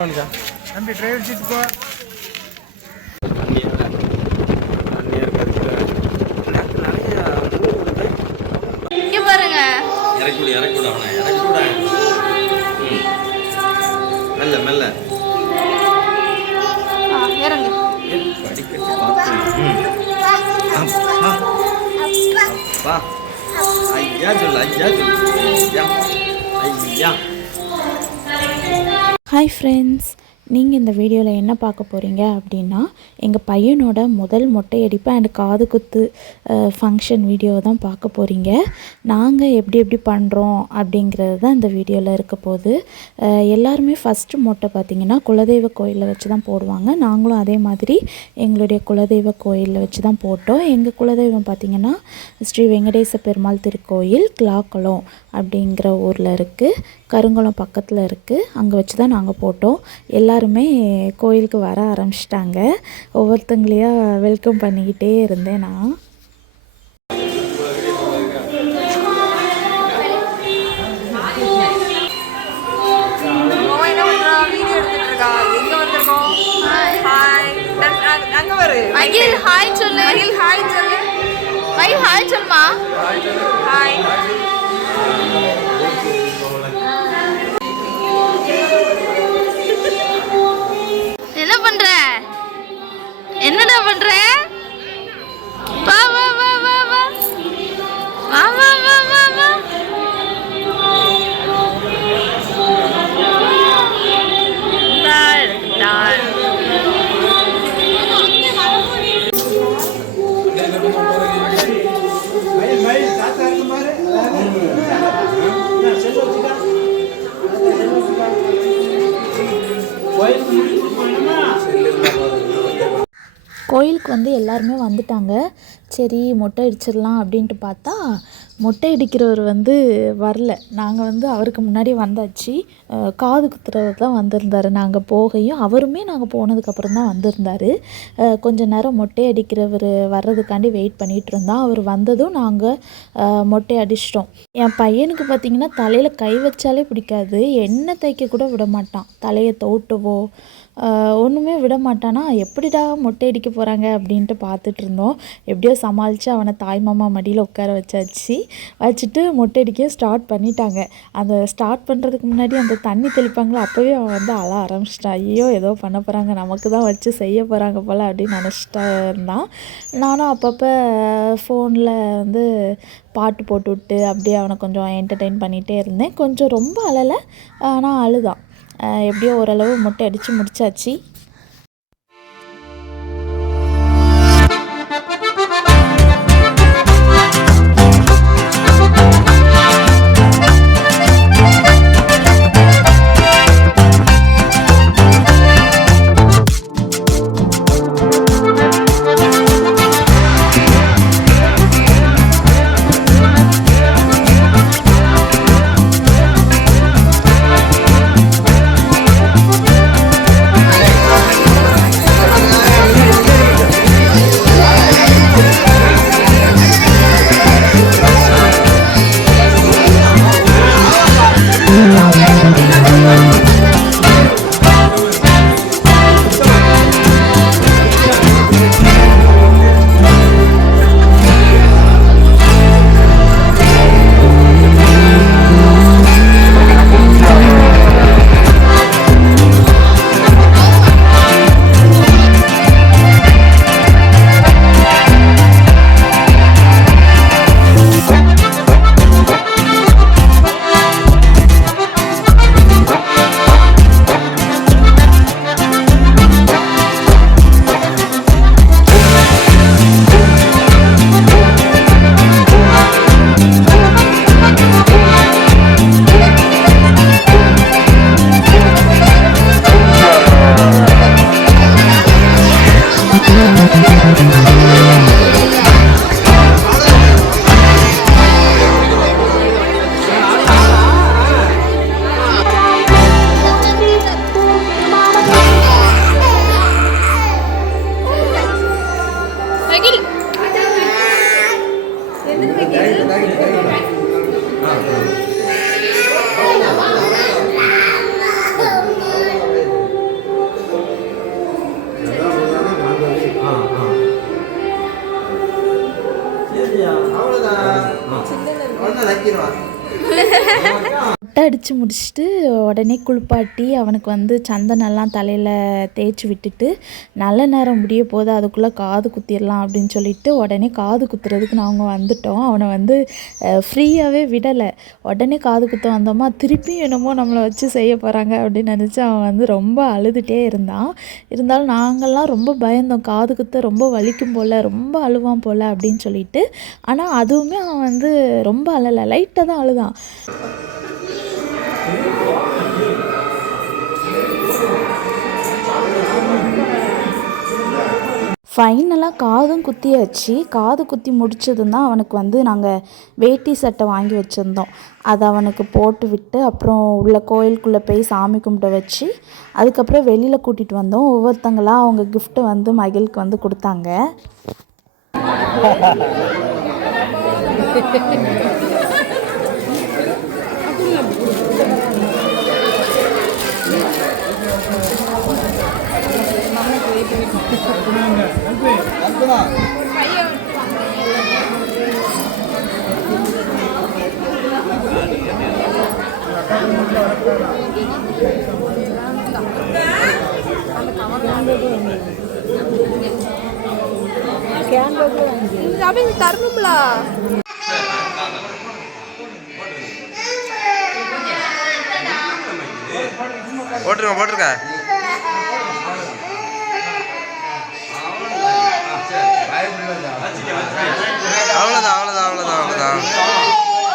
தம்பி driver seat போ. இறக்கிவிடு இறக்கிவிடு அவனை இறக்கிவிட மெல்ல மெல்ல. படிக்கட்டு பார்த்து ஐயா சொல்லு ஐயா சொல்லு. ஐயா ஐயா. ஹாய் ஃப்ரெண்ட்ஸ் நீங்கள் இந்த வீடியோவில் என்ன பார்க்க போகிறீங்க அப்படின்னா எங்கள் பையனோட முதல் மொட்டையடிப்பு அண்ட் காது குத்து ஃபங்க்ஷன் வீடியோ தான் பார்க்க போகிறீங்க நாங்கள் எப்படி எப்படி பண்ணுறோம் அப்படிங்கிறது தான் இந்த வீடியோவில் இருக்க போது. எல்லாருமே ஃபஸ்ட்டு மொட்டை பார்த்திங்கன்னா குலதெய்வ கோயிலில் வச்சு தான் போடுவாங்க. நாங்களும் அதே மாதிரி எங்களுடைய குலதெய்வ கோயிலில் வச்சு தான் போட்டோம். எங்கள் குலதெய்வம் பார்த்திங்கன்னா ஸ்ரீ வெங்கடேச பெருமாள் திருக்கோயில் கிளாக்குளம். அப்படிங்கிற ஊரில் இருக்குது கருங்குளம் பக்கத்தில் இருக்குது அங்கே வச்சு தான் நாங்கள் போட்டோம். எல்லாருமே கோயிலுக்கு வர ஆரம்பிச்சிட்டாங்க. ஒவ்வொருத்தங்களையா வெல்கம் பண்ணிக்கிட்டே இருந்தேன் நான். அங்க வரு ஹாய் சொல்லு. மகிழ் ஹாய் சொல்லு. மகிழ் ஹாய் சொல்லுமா? ஹாய் பண்ற? வா வா வா வா வா. வா வா வா வா வா. டால் டால். மயில் கோயிலுக்கு வந்து எல்லாருமே வந்துட்டாங்க. சரி மொட்டை அடிச்சிடலாம் அப்படின்ட்டு பார்த்தா மொட்டை அடிக்கிறவர் வந்து வரல. நாங்கள் வந்து அவருக்கு முன்னாடி வந்தாச்சு. காது குத்துறவர் தான் வந்திருந்தார். நாங்கள் போகையும் அவருமே நாங்கள் போனதுக்கப்புறம் தான் வந்திருந்தார். கொஞ்ச நேரம் மொட்டை அடிக்கிறவர் வர்றதுக்காண்டி வெயிட் பண்ணிகிட்டு இருந்தோம் அவர் வந்ததும் நாங்கள் மொட்டை அடிச்சிட்டோம். என் பையனுக்கு பார்த்திங்கன்னா தலையில் கை வச்சாலே பிடிக்காது. எண்ணெய் தைக்க கூட விட மாட்டான். தலையை தோட்டவோ ஒன்றுமே விட மாட்டானா? எப்படிடா மொட்டை அடிக்க போகிறாங்க அப்படின்ட்டு பார்த்துட்டு இருந்தோம். எப்படியோ சமாளித்து அவனை தாய் மாமா மடியில் உட்கார வச்சாச்சு. வச்சுட்டு மொட்டை அடிக்க ஸ்டார்ட் பண்ணிட்டாங்க. அந்த ஸ்டார்ட் பண்ணுறதுக்கு முன்னாடி அந்த தண்ணி தெளிப்பாங்களோ அப்போவே அவன் வந்து அழ ஆரம்பிச்சிட்டான். ஐயோ ஏதோ பண்ண போகிறாங்க நமக்கு தான் வச்சு செய்ய போகிறாங்க போல் அப்படின்னு நினச்சிட்டா இருந்தான். நானும் அப்பப்போ ஃபோனில் வந்து பாட்டு போட்டு விட்டு அப்படியே அவனை கொஞ்சம் என்டர்டெயின் பண்ணிகிட்டே இருந்தேன். கொஞ்சம் ரொம்ப அழலை ஆனால் அழுதான். எப்படியோ ஓரளவு மொட்டை அடித்து முடிச்சாச்சு. வச்சு முடிச்சுட்டு உடனே குளிப்பாட்டி அவனுக்கு வந்து சந்தனெல்லாம் தலையில் தேய்ச்சி விட்டுட்டு நல்ல நேரம் முடிய போது அதுக்குள்ளே காது குத்திடலாம் அப்படின்னு சொல்லிட்டு உடனே காது குத்துறதுக்கு நாங்கள் வந்துட்டோம். அவனை வந்து ஃப்ரீயாகவே விடலை. உடனே காது குத்த வந்தோமா திருப்பியும் என்னமோ நம்மளை வச்சு செய்ய போகிறாங்க அப்படின்னு நினச்சி அவன் வந்து ரொம்ப அழுதுகிட்டே இருந்தான். இருந்தாலும் நாங்கள்லாம் ரொம்ப பயந்தோம். காது குத்த ரொம்ப வலிக்கும் போல் ரொம்ப அழுவான் போல் அப்படின்னு சொல்லிட்டு. ஆனால் அதுவுமே அவன் வந்து ரொம்ப அழலை. லைட்டாக தான் அழுதான். ஃபைனலாக காதும் குத்தியாச்சு. காது குத்தி முடிச்சதும் தான் அவனுக்கு வந்து நாங்கள் வேட்டி சட்டை வாங்கி வச்சுருந்தோம். அதை அவனுக்கு போட்டு விட்டு அப்புறம் உள்ள கோயிலுக்குள்ளே போய் சாமி கும்பிட வச்சு அதுக்கப்புறம் வெளியில் கூட்டிகிட்டு வந்தோம். ஒவ்வொருத்தங்களாக அவங்க கிஃப்ட்டை வந்து மகிழ்க்கு வந்து கொடுத்தாங்க. அப்படின்னு தரணும்ல போட்டுருங்க போட்டுருங்க அவ்வளோதான் அவ்வளோதான் அவ்வளோதான் அவ்வளோதான்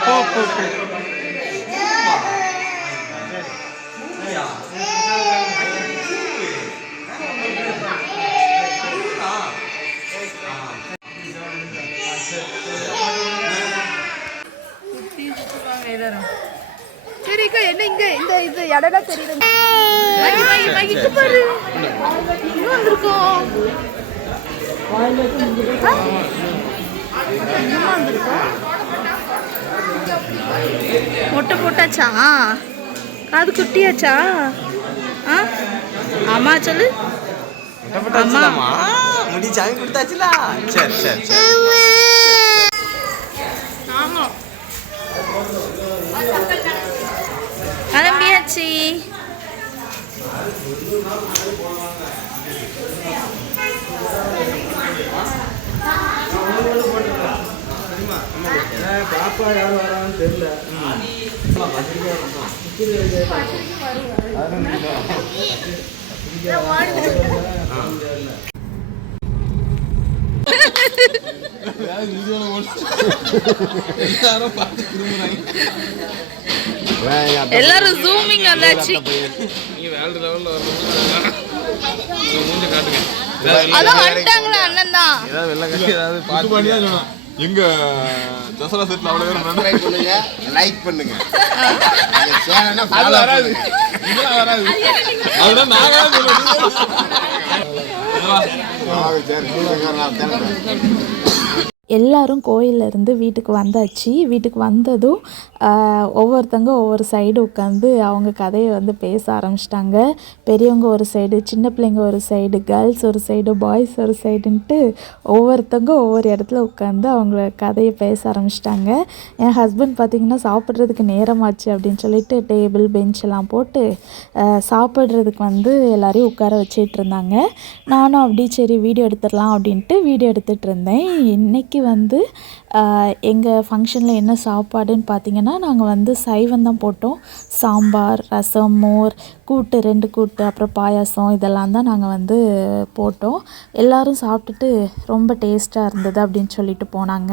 போ போ போ சரிக்கா என்ன இங்க? இந்த இது இடம் தெரியுது. மகி பாரு. இங்க வந்திருக்கோம். வந்திருக்கோம். மொட்டை போட்டாச்சா? காது குட்டியாச்சா? ஆ? ஆமா சொல்லு. போட்டாச்சுலாமா? முடி சாமி கொடுத்தாச்சுல. சரி சரி சரி. கிளம்பியாச்சு பாப்பா யார் வரான்னு தெரியல. எல்லாரும் ஜூமிங் வந்தாச்சு அதான் வந்துட்டாங்களா அண்ணன் தான் எங்க தசரா செட்ல அவ்வளவு பேர் சப்ஸ்கிரைப் பண்ணுங்க லைக் பண்ணுங்க. எங்க சேனலை ஃபாலோ பண்ணுங்க. அதுதான் நாங்க ஆ, சரி நான். எல்லாரும் கோயிலேருந்து வீட்டுக்கு வந்தாச்சு. வீட்டுக்கு வந்ததும் ஒவ்வொருத்தங்க ஒவ்வொரு சைடு உட்காந்து அவங்க கதையை வந்து பேச ஆரம்பிச்சிட்டாங்க. பெரியவங்க ஒரு சைடு சின்ன பிள்ளைங்க ஒரு சைடு கேர்ள்ஸ் ஒரு சைடு பாய்ஸ் ஒரு சைடுன்ட்டு ஒவ்வொருத்தங்க ஒவ்வொரு இடத்துல உட்காந்து அவங்க கதையை பேச ஆரம்பிச்சிட்டாங்க. என் ஹஸ்பண்ட் பார்த்திங்கன்னா சாப்பிட்றதுக்கு நேரமாச்சு அப்படின்னு சொல்லிட்டு டேபிள் பெஞ்ச் எல்லாம் போட்டு சாப்பிட்றதுக்கு வந்து எல்லோரையும் உட்கார வச்சிட்டு இருந்தாங்க. நானும் அப்படி சரி வீடியோ எடுத்துடலாம் அப்படின்ட்டு வீடியோ எடுத்துகிட்டு இருந்தேன். இன்றைக்கி வந்து எங்கள் ஃபங்க்ஷனில் என்ன சாப்பாடுன்னு பார்த்தீங்கன்னா நாங்கள் வந்து சைவம் தான் போட்டோம். சாம்பார் ரசம் மோர் கூட்டு ரெண்டு கூட்டு அப்புறம் பாயாசம் இதெல்லாம் தான் நாங்கள் வந்து போட்டோம். எல்லாரும் சாப்பிட்டுட்டு ரொம்ப டேஸ்ட்டாக இருந்தது அப்படின்னு சொல்லிட்டு போனாங்க.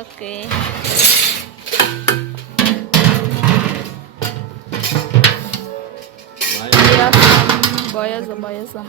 ஓகே. பாயாசம் பாயாசம்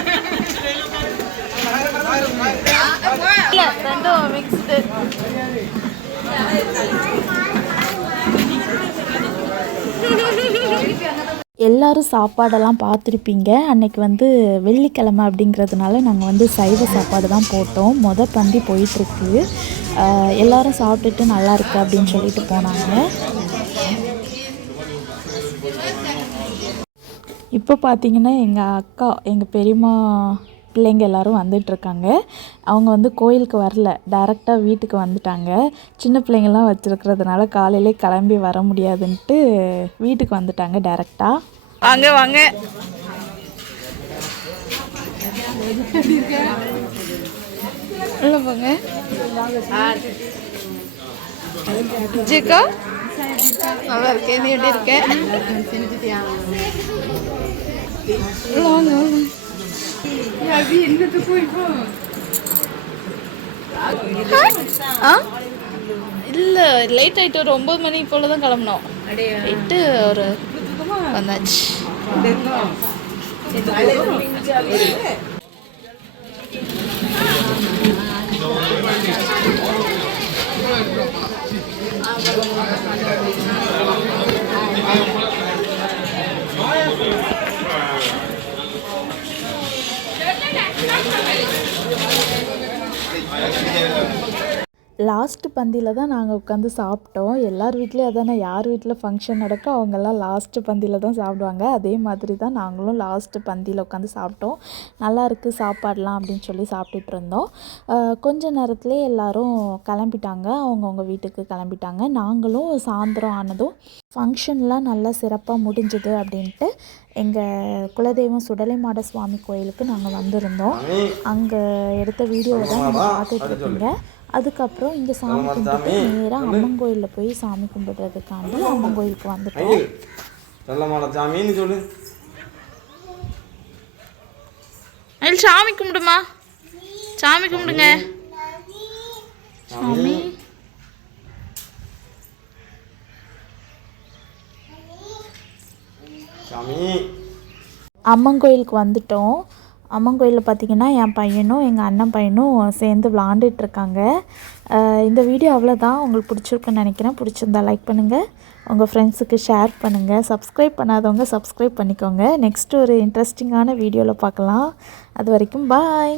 எல்லாரும் சாப்பாடெல்லாம் பார்த்துருப்பீங்க. அன்னைக்கு வந்து வெள்ளிக்கிழமை அப்படிங்கிறதுனால நாங்கள் வந்து சைவ சாப்பாடு தான் போட்டோம். மொத பந்தி போயிட்டுருக்கு. எல்லாரும் சாப்பிட்டுட்டு நல்லா இருக்கு அப்படின்னு சொல்லிட்டு போனாங்க. இப்போ பார்த்தீங்கன்னா எங்கள் அக்கா எங்கள் பெரியம்மா பிள்ளைங்க எல்லாரும் வந்துட்டுருக்காங்க. அவங்க வந்து கோயிலுக்கு வரல. டைரெக்டாக வீட்டுக்கு வந்துட்டாங்க. சின்ன பிள்ளைங்கள்லாம் வச்சுருக்கிறதுனால காலையிலே கிளம்பி வர முடியாதுன்ட்டு வீட்டுக்கு வந்துட்டாங்க டைரெக்டாக வாங்க வாங்க. உள்ள போங்க ஜிக்கா நல்லா இருக்கேன் நீ எப்படி இருக்க? உள்ள வாங்க. ஆ இல்லை லேட் ஆயிட்டு ஒரு ஒம்பது மணி போல தான் கிளம்புனோம். எட்டு ஒரு வந்தாச்சு. லாஸ்ட் பந்தியில் தான் நாங்கள் உட்காந்து சாப்பிட்டோம். எல்லார் வீட்லேயும் அதானே யார் வீட்டில் ஃபங்க்ஷன் நடக்கோ அவங்கெல்லாம் லாஸ்ட்டு பந்தியில் தான் சாப்பிடுவாங்க. அதே மாதிரி தான் நாங்களும் லாஸ்ட்டு பந்தியில் உட்காந்து சாப்பிட்டோம். நல்லா இருக்குது சாப்பாடெலாம் அப்படின்னு சொல்லி சாப்பிட்டுட்டு இருந்தோம். கொஞ்ச நேரத்துலேயே எல்லாரும் கிளம்பிட்டாங்க. அவங்கவுங்க வீட்டுக்கு கிளம்பிட்டாங்க. நாங்களும் சாயந்தரம் ஆனதும் ஃபங்க்ஷன்லாம் நல்லா சிறப்பாக முடிஞ்சுது அப்படின்ட்டு எங்கள் குலதெய்வம் சுடலைமாட சுவாமி கோயிலுக்கு நாங்கள் வந்திருந்தோம். அங்கே எடுத்த வீடியோவை தான் நீங்கள் பார்த்துட்டு இருக்கீங்க. அதுக்கப்புறம் இங்கே சாமி கும்பிட்டு நேராக அம்மன் கோயிலில் போய் சாமி கும்பிடுறதுக்காண்டி அம்மன் கோயிலுக்கு வந்துட்டோம். செல்லமாட சாமின்னு சொல்லு. அதில் சாமி கும்பிடுமா? சாமி கும்பிடுங்க. சாமி. சாமி. அம்மன் கோயிலுக்கு வந்துட்டோம். அம்மன் கோயிலில் பார்த்தீங்கன்னா என் பையனும் எங்கள் அண்ணன் பையனும் சேர்ந்து விளாண்டுட்டு இருக்காங்க இந்த வீடியோ அவ்வளோதான். உங்களுக்கு பிடிச்சிருக்குன்னு நினைக்கிறேன். பிடிச்சிருந்தா லைக் பண்ணுங்கள் உங்கள் ஃப்ரெண்ட்ஸுக்கு ஷேர் பண்ணுங்கள் சப்ஸ்கிரைப் பண்ணாதவங்க சப்ஸ்கிரைப் பண்ணிக்கோங்க. நெக்ஸ்ட் ஒரு இன்ட்ரெஸ்டிங்கான வீடியோவில் பார்க்கலாம். அது வரைக்கும் பாய்